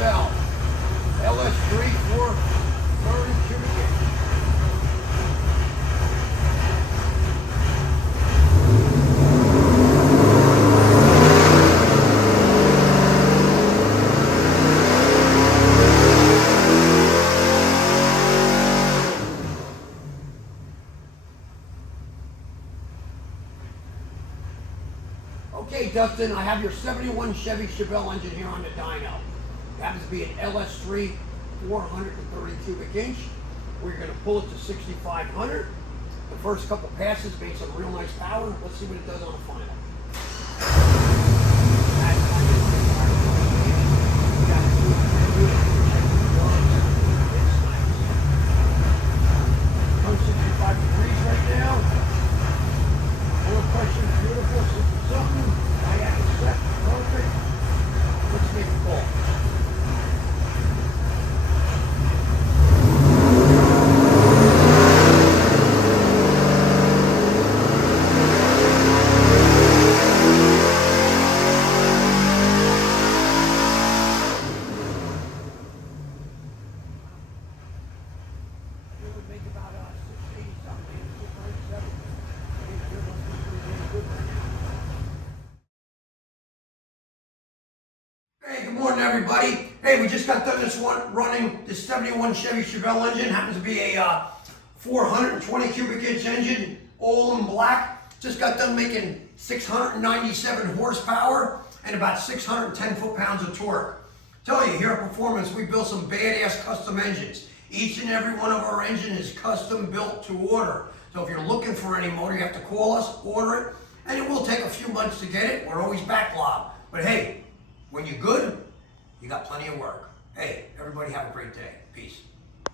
Chevelle LS3 430 cubic inch. Okay, Dustin, I have your 71 Chevy Chevelle engine here on the dyno. It happens to be an LS3 430 cubic inch. We're going to pull it to 6,500. The first couple passes made some real nice power. Let's see what it does on the final. It's 65 degrees right now. Oil pressure is beautiful, 60 something. I have it set, perfect. Let's make a call. It would make about 680 something, 607. Hey, good morning, everybody. Hey, we just got done this one running this 71 Chevy Chevelle engine. Happens to be a 420 cubic inch engine, all in black. Just got done making 697 horsepower and about 610 foot-pounds of torque. Tell you, here at Performance, we build some badass custom engines. Each and every one of our engines is custom built to order. So if you're looking for any motor, you have to call us, order it, and it will take a few months to get it. We're always backlogged. But hey, when you're good, you got plenty of work. Hey, everybody have a great day. Peace.